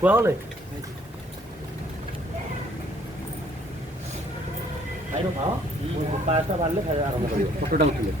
কুয়া হলে খাইনো খাও পাঁচটা বাড়লে খাই আরম্ভ করবে ফটোটা উঠলে